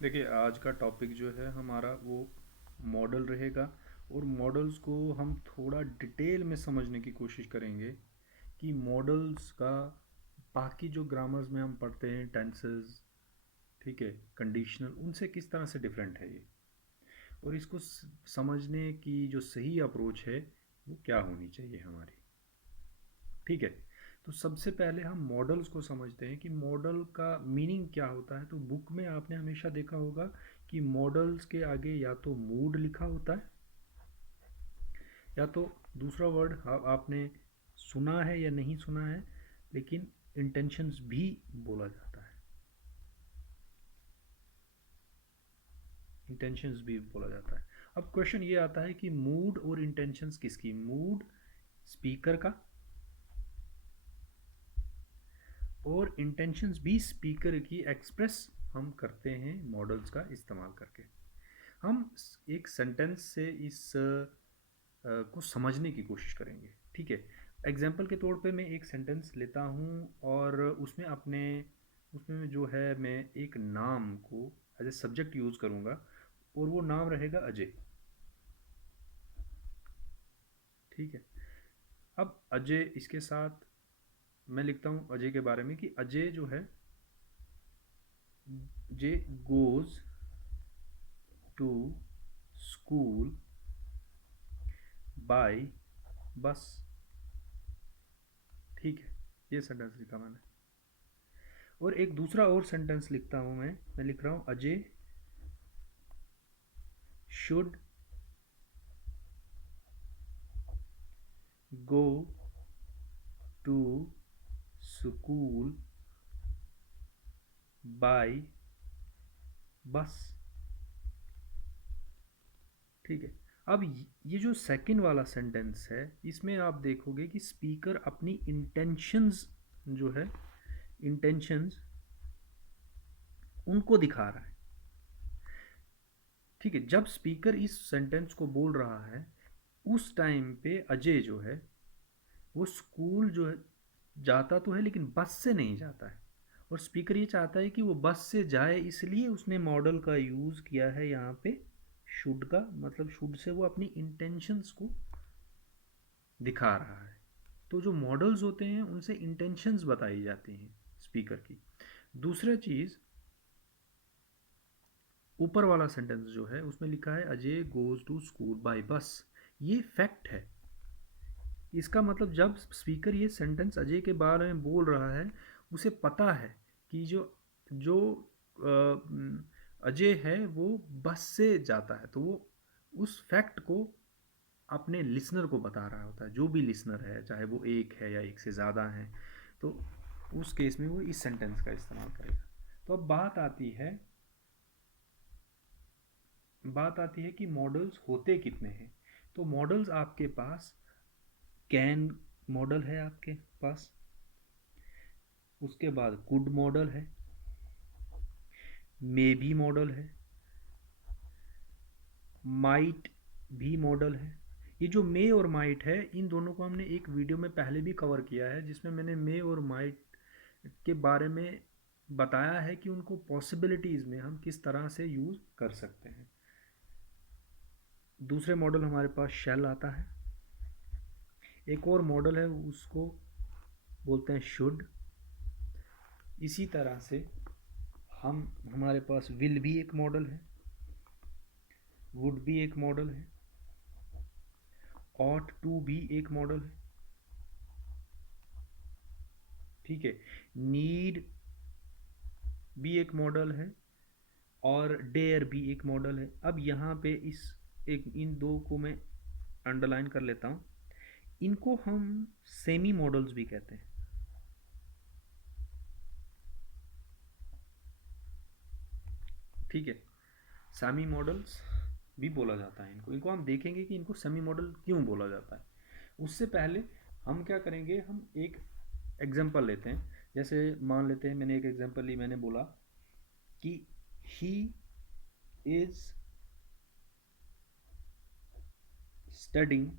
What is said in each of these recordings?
देखिए, आज का टॉपिक जो है हमारा वो मॉडल रहेगा। और मॉडल्स को हम थोड़ा डिटेल में समझने की कोशिश करेंगे कि मॉडल्स का बाकी जो ग्रामर्स में हम पढ़ते हैं, टेंसेस, ठीक है, कंडीशनल, उनसे किस तरह से डिफरेंट है ये, और इसको समझने की जो सही अप्रोच है वो क्या होनी चाहिए हमारी। ठीक है। तो सबसे पहले हम मॉडल्स को समझते हैं कि मॉडल का मीनिंग क्या होता है। तो बुक में आपने हमेशा देखा होगा कि मॉडल्स के आगे या तो मूड लिखा होता है, या तो दूसरा वर्ड आपने सुना है या नहीं सुना है, लेकिन इंटेंशंस भी बोला जाता है। इंटेंशंस भी बोला जाता है। अब क्वेश्चन ये आता है कि मूड और इंटेंशंस किसकी? मूड स्पीकर का, और इंटेंशंस भी स्पीकर की एक्सप्रेस हम करते हैं मॉडल्स का इस्तेमाल करके। हम एक सेंटेंस से इस को समझने की कोशिश करेंगे। ठीक है। एग्जाम्पल के तौर पे मैं एक सेंटेंस लेता हूँ और उसमें जो है मैं एक नाम को एज ए सब्जेक्ट यूज़ करूँगा, और वो नाम रहेगा अजय। ठीक है। अब अजय, इसके साथ मैं लिखता हूँ अजय के बारे में कि अजय जो है, जे goes to school by bus. ठीक है, ये सेंटेंस लिखा मैंने। और एक दूसरा और सेंटेंस लिखता हूँ मैं लिख रहा हूँ Ajay should go to school by bus. ठीक है। अब ये जो सेकंड वाला सेंटेंस है, इसमें आप देखोगे कि स्पीकर अपनी इंटेंशंस जो है, इंटेंशंस उनको दिखा रहा है। ठीक है। जब स्पीकर इस सेंटेंस को बोल रहा है, उस टाइम पे अजय जो है वो स्कूल जो है जाता तो है, लेकिन बस से नहीं जाता है। और स्पीकर ये चाहता है कि वो बस से जाए, इसलिए उसने मॉडल का यूज़ किया है यहाँ पे शुड का। मतलब शुड से वो अपनी इंटेंशंस को दिखा रहा है। तो जो मॉडल्स होते हैं उनसे इंटेंशंस बताई जाती हैं स्पीकर की। दूसरा चीज़, ऊपर वाला सेंटेंस जो है उसमें लिखा है Ajay goes to school by bus. ये फैक्ट है। इसका मतलब जब स्पीकर ये सेंटेंस अजय के बारे में बोल रहा है, उसे पता है कि जो जो अजय है वो बस से जाता है। तो वो उस फैक्ट को अपने लिसनर को बता रहा होता है, जो भी लिसनर है, चाहे वो एक है या एक से ज़्यादा है। तो उस केस में वो इस सेंटेंस का इस्तेमाल करेगा। तो अब बात आती है कि मॉडल्स होते कितने हैं। तो मॉडल्स आपके पास कैन मॉडल है आपके पास, उसके बाद कुड मॉडल है, मे बी मॉडल है, माइट भी मॉडल है। ये जो मे और माइट है, इन दोनों को हमने एक वीडियो में पहले भी कवर किया है, जिसमें मैंने मे और माइट के बारे में बताया है कि उनको पॉसिबिलिटीज़ में हम किस तरह से यूज़ कर सकते हैं। दूसरे मॉडल हमारे पास शेल आता है। एक और मॉडल है, उसको बोलते हैं शुड। इसी तरह से हमारे पास विल भी एक मॉडल है, वुड भी एक मॉडल है, ऑट टू भी एक मॉडल है। ठीक है। नीड भी एक मॉडल है, और डेयर भी एक मॉडल है। अब यहाँ पे इन दो को मैं अंडरलाइन कर लेता हूँ। इनको हम सेमी मॉडल्स भी कहते हैं। ठीक है। सेमी मॉडल्स भी बोला जाता है इनको। इनको हम देखेंगे कि इनको सेमी मॉडल क्यों बोला जाता है। उससे पहले हम क्या करेंगे, हम एक एग्जांपल लेते हैं। जैसे मान लेते हैं, मैंने एक एग्जांपल ली, मैंने बोला कि ही इज स्टडिंग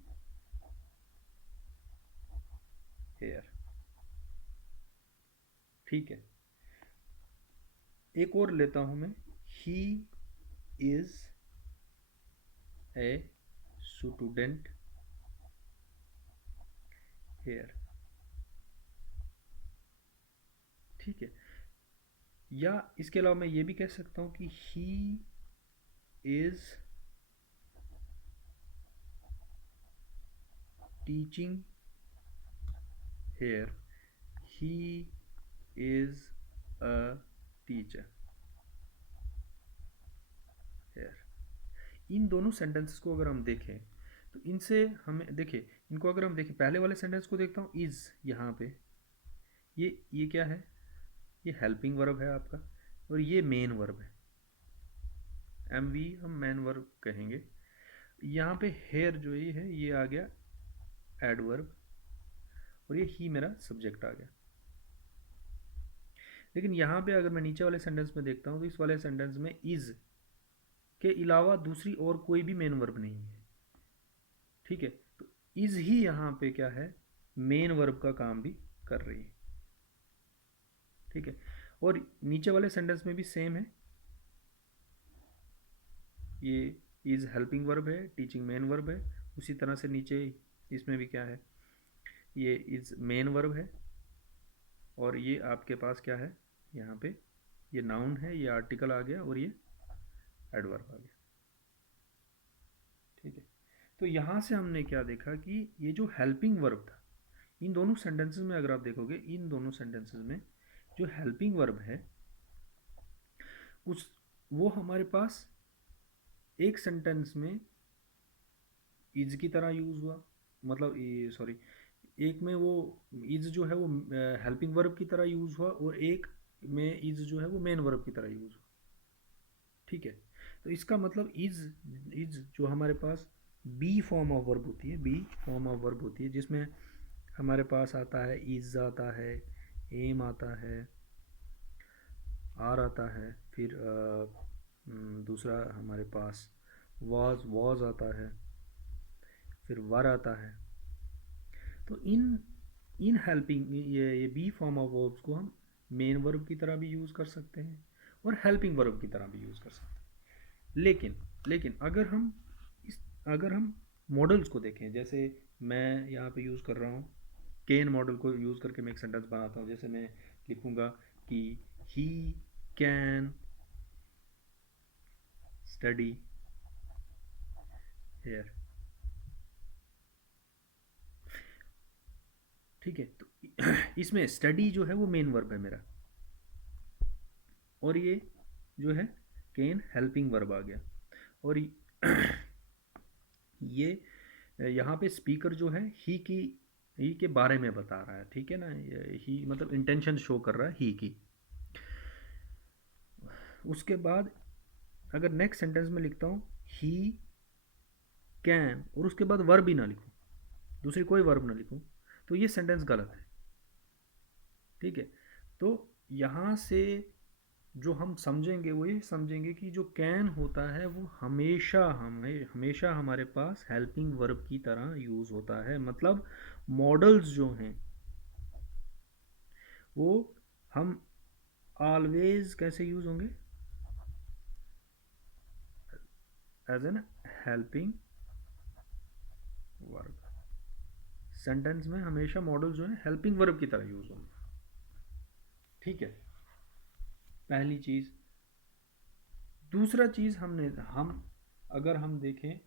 हेयर। ठीक है। एक और लेता हूं मैं, he is a student here. ठीक है, या इसके अलावा मैं ये भी कह सकता हूँ कि he is teaching here, he is a teacher here. इन दोनों सेंटेंसेस को अगर हम देखें तो इनसे हमें देखिए, इनको अगर हम देखें, पहले वाले सेंटेंस को देखता हूँ, इज यहाँ पे ये क्या है, ये हेल्पिंग वर्ब है आपका, और ये मेन वर्ब है, एम वी हम मेन वर्ब कहेंगे। यहाँ पे हेयर जो ये है ये आ गया एडवर्ब, और ये ही मेरा सब्जेक्ट आ गया। लेकिन यहाँ पे अगर मैं नीचे वाले सेंटेंस में देखता हूँ तो इस वाले सेंटेंस में इज के अलावा दूसरी और कोई भी मेन वर्ब नहीं है। ठीक है, तो इज ही यहाँ पे क्या है, मेन वर्ब का काम भी कर रही है। ठीक है, और नीचे वाले सेंटेंस में भी सेम है, ये इज हेल्पिंग वर्ब है, टीचिंग मेन वर्ब है। उसी तरह से नीचे इसमें भी क्या है, ये इज मेन वर्ब है, और ये आपके पास क्या है यहाँ पे, ये नाउन है, ये आर्टिकल आ गया, और ये एडवर्ब आ गया। ठीक है, तो यहाँ से हमने क्या देखा कि ये जो हेल्पिंग वर्ब था, इन दोनों सेंटेंसेस में अगर आप देखोगे, इन दोनों सेंटेंसेस में जो हेल्पिंग वर्ब है उस वो हमारे पास एक सेंटेंस में इज की तरह यूज़ हुआ, मतलब सॉरी, एक में वो इज जो है वो हेल्पिंग वर्ब की तरह यूज़ हुआ, और एक में इज जो है वो मेन वर्ब की तरह यूज़ हुआ। ठीक है, तो इसका मतलब इज जो हमारे पास बी फॉर्म ऑफ वर्ब होती है, बी फॉर्म ऑफ वर्ब होती है, जिसमें हमारे पास आता है इज आता है, एम आता है, आर आता है, फिर दूसरा हमारे पास वॉज आता है, फिर वर आता है। तो इन इन हेल्पिंग ये बी फॉर्म ऑफ वर्ब्स को हम मेन वर्ब की तरह भी यूज़ कर सकते हैं और हेल्पिंग वर्ब की तरह भी यूज़ कर सकते हैं। लेकिन अगर हम मॉडल्स को देखें, जैसे मैं यहाँ पे यूज़ कर रहा हूँ कैन मॉडल को यूज़ करके मैं एक सेंटेंस बनाता हूँ। जैसे मैं लिखूँगा कि ही कैन स्टडी हेयर। ठीक है, तो इसमें स्टडी जो है वो मेन वर्ब है मेरा, और ये जो है कैन हेल्पिंग वर्ब आ गया, और ये यहाँ पे स्पीकर जो है ही के बारे में बता रहा है। ठीक है ना, ही मतलब इंटेंशन शो कर रहा है ही की। उसके बाद अगर नेक्स्ट सेंटेंस में लिखता हूँ ही कैन, और उसके बाद वर्ब भी ना लिखूँ, दूसरी कोई वर्ब ना लिखूँ, तो ये सेंटेंस गलत है। ठीक है, तो यहाँ से जो हम समझेंगे वो ये समझेंगे कि जो कैन होता है वो हमेशा हमारे पास हेल्पिंग वर्ब की तरह यूज़ होता है। मतलब मॉडल्स जो हैं वो हम ऑलवेज कैसे यूज़ होंगे, as an helping verb. Sentence में हमेशा मॉडल जो है हेल्पिंग वर्ब की तरह यूज़ होंगे। ठीक है, पहली चीज़। दूसरा चीज़ हम अगर हम देखें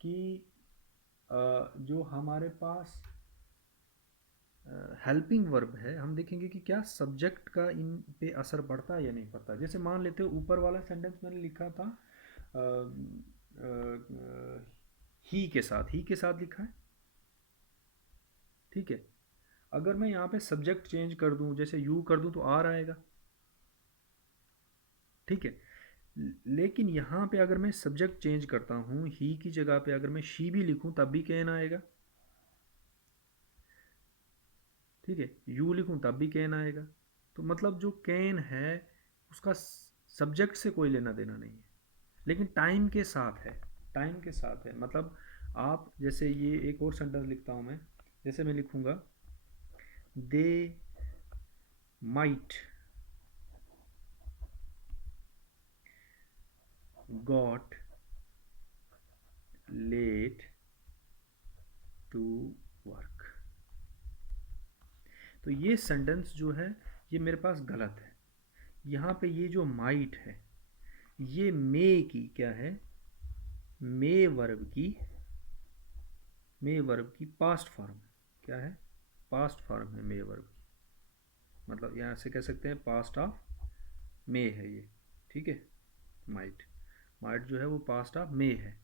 कि जो हमारे पास हेल्पिंग वर्ब है, हम देखेंगे कि क्या सब्जेक्ट का इन पे असर पड़ता है या नहीं पड़ता। जैसे मान लेते हो ऊपर वाला सेंटेंस मैंने लिखा था ही के साथ लिखा है। ठीक है, अगर मैं यहाँ पे सब्जेक्ट चेंज कर दूँ, जैसे यू कर दूँ, तो आर आएगा। ठीक है, लेकिन यहाँ पे अगर मैं सब्जेक्ट चेंज करता हूँ, ही की जगह पे अगर मैं शी भी लिखूँ तब भी कैन आएगा। ठीक है, यू लिखूँ तब भी कैन आएगा। तो मतलब जो कैन है उसका सब्जेक्ट से कोई लेना देना नहीं है, लेकिन टाइम के साथ है, टाइम के साथ है। मतलब आप जैसे ये एक और सेंटेंस लिखता हूँ मैं, जैसे मैं लिखूँगा they might got late to work। तो ये सेंटेंस जो है ये मेरे पास गलत है। यहाँ पे ये जो माइट है ये मे की क्या है, मे वर्ब की पास्ट फॉर्म। क्या है, पास्ट फॉर्म है मे वर्ब की, मतलब यहाँ से कह सकते हैं पास्ट ऑफ मे है ये। ठीक है, माइट, माइट जो है वो पास्ट ऑफ मे है।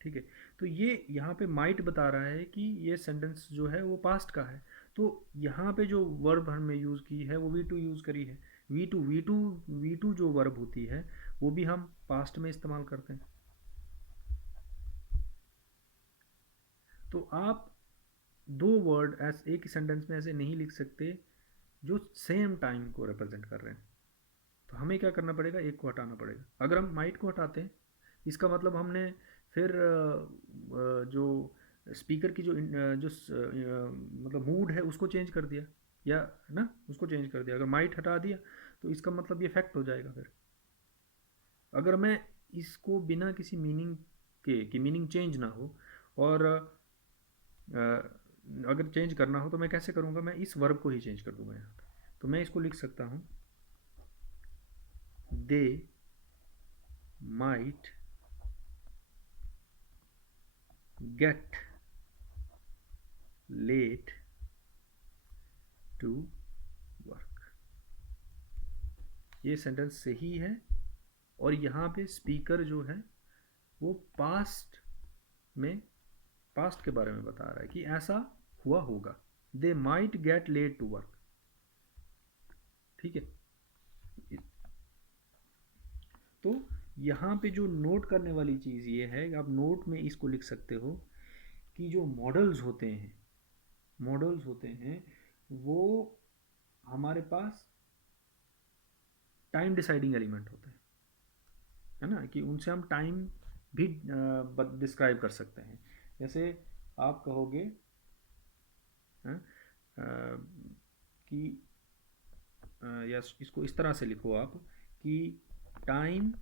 ठीक है, तो ये यहाँ पे माइट बता रहा है कि ये सेंटेंस जो है वो पास्ट का है। तो यहाँ पे जो वर्ब हमने यूज़ की है वो वी टू यूज़ करी है। वी टू जो वर्ब होती है वो भी हम पास्ट में इस्तेमाल करते हैं। तो आप दो वर्ड ऐसे एक ही सेंटेंस में ऐसे नहीं लिख सकते जो सेम टाइम को रिप्रेजेंट कर रहे हैं। तो हमें क्या करना पड़ेगा, एक को हटाना पड़ेगा। अगर हम माइट को हटाते हैं इसका मतलब हमने फिर जो स्पीकर की मतलब मूड है उसको चेंज कर दिया, या ना उसको चेंज कर दिया। अगर माइट हटा दिया तो इसका मतलब ये फैक्ट हो जाएगा। फिर अगर मैं इसको बिना किसी मीनिंग के कि मीनिंग चेंज ना हो और अगर चेंज करना हो तो मैं कैसे करूँगा, मैं इस वर्ब को ही चेंज कर दूंगा यहाँ पे। तो मैं इसको लिख सकता हूँ they might get late to work. ये सेंटेंस सही है और यहाँ पे स्पीकर जो है वो पास्ट में, पास्ट के बारे में बता रहा है कि ऐसा हुआ होगा। They might get late to work. ठीक है, तो यहाँ पे जो नोट करने वाली चीज़ ये है, आप नोट में इसको लिख सकते हो कि जो मॉडल्स होते हैं वो हमारे पास टाइम डिसाइडिंग एलिमेंट होते हैं, है ना, कि उनसे हम टाइम भी डिस्क्राइब कर सकते हैं। जैसे आप कहोगे कि या इसको इस तरह से लिखो आप कि time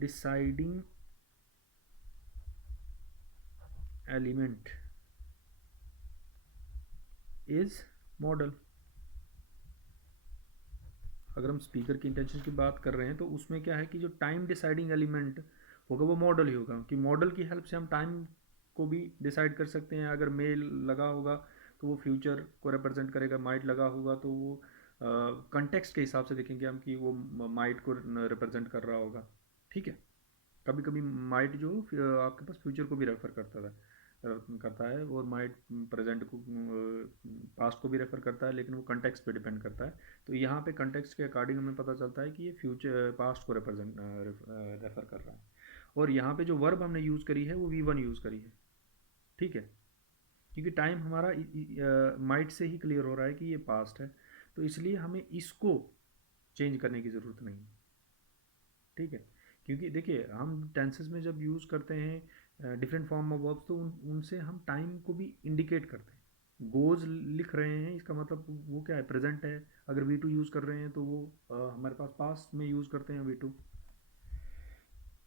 deciding element is model. अगर हम स्पीकर की इंटेंशन की बात कर रहे हैं तो उसमें क्या है कि जो टाइम डिसाइडिंग एलिमेंट होगा वो मॉडल ही होगा, कि मॉडल की हेल्प से हम टाइम को भी डिसाइड कर सकते हैं। अगर मेल लगा होगा तो वो फ्यूचर को रिप्रेजेंट करेगा, माइट लगा होगा तो वो कंटेक्स्ट के हिसाब से देखेंगे हम कि वो माइट को रिप्रेजेंट कर रहा होगा। ठीक है, कभी कभी माइट जो आपके पास फ्यूचर को भी रेफर करता है और माइट प्रेजेंट को पास्ट को भी रेफर करता है, लेकिन वो कंटेक्स्ट पे डिपेंड करता है। तो यहाँ पे कंटेक्स्ट के अकॉर्डिंग हमें पता चलता है कि ये फ्यूचर पास्ट को रेफर कर रहा है। और यहाँ पे जो वर्ब हमने यूज़ करी है वो V1 यूज़ करी है। ठीक है, क्योंकि टाइम हमारा माइट से ही क्लियर हो रहा है कि ये पास्ट है, तो इसलिए हमें इसको चेंज करने की ज़रूरत नहीं है। ठीक है, क्योंकि देखिए हम टेंसेस में जब यूज़ करते हैं डिफरेंट फॉर्म ऑफ वर्ब्स तो उनसे हम टाइम को भी इंडिकेट करते हैं। गोज लिख रहे हैं इसका मतलब वो क्या है, प्रेजेंट है। अगर V2 यूज़ कर रहे हैं तो वो हमारे पास पास्ट में यूज़ करते हैं V2।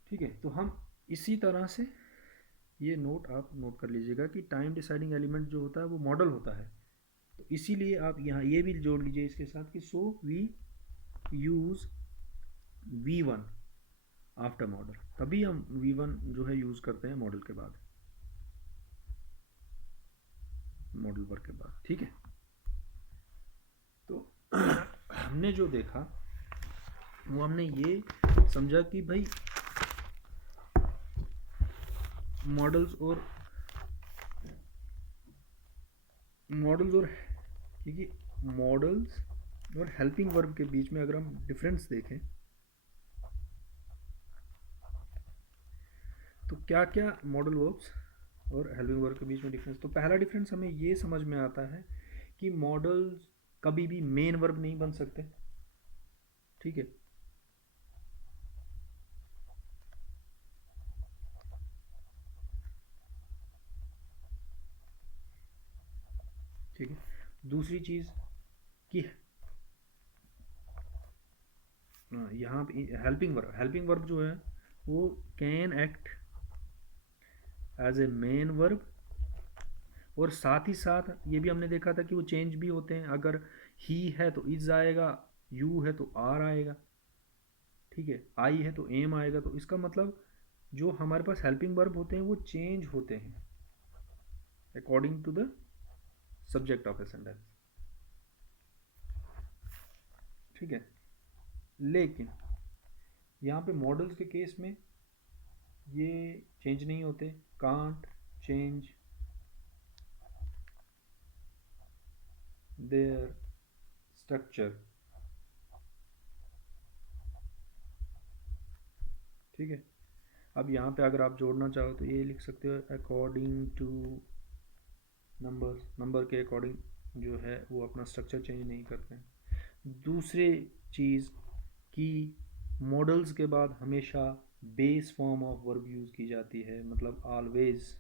ठीक है, तो हम इसी तरह से ये नोट आप नोट कर लीजिएगा कि टाइम डिसाइडिंग एलिमेंट जो होता है वो मॉडल होता है। तो इसीलिए आप यहाँ ये भी जोड़ लीजिए इसके साथ कि so we use V1 after modal, तभी हम V1 जो है यूज़ करते हैं मॉडल के बाद, मॉडल वर्क के बाद। ठीक है, तो हमने जो देखा वो हमने ये समझा कि भाई मॉडल्स और क्योंकि मॉडल्स और हेल्पिंग वर्ब के बीच में अगर हम डिफरेंस देखें तो क्या क्या मॉडल वर्ब्स और हेल्पिंग वर्ब के बीच में डिफरेंस। तो पहला डिफरेंस हमें ये समझ में आता है कि मॉडल्स कभी भी मेन वर्ब नहीं बन सकते। ठीक है, ठीक है, दूसरी चीज़ कि यहाँ पे हेल्पिंग वर्ब जो है वो can act as a main verb, और साथ ही साथ ये भी हमने देखा था कि वो चेंज भी होते हैं। अगर ही है तो इज आएगा, यू है तो आर आएगा, ठीक है, आई है तो एम आएगा। तो इसका मतलब जो हमारे पास हेल्पिंग वर्ब होते हैं वो चेंज होते हैं according to the subject of a sentence, ठीक है। लेकिन यहाँ पे मॉडल्स के केस में ये चेंज नहीं होते, कांट चेंज देयर स्ट्रक्चर, ठीक है। अब यहाँ पे अगर आप जोड़ना चाहो तो ये लिख सकते हो अकॉर्डिंग टू नंबर्स, नंबर के अकॉर्डिंग जो है वो अपना स्ट्रक्चर चेंज नहीं करते हैं। दूसरी चीज़ कि मॉडल्स के बाद हमेशा base form of verb use की जाती है, मतलब ऑलवेज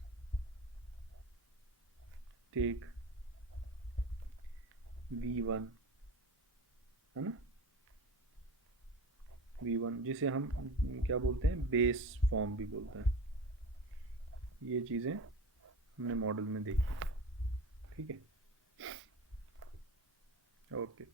टेक V1, है ना, V1 जिसे हम क्या बोलते हैं, बेस फॉर्म भी बोलते हैं। ये चीज़ें हमने मॉडल में देखी, ठीक है। ओके।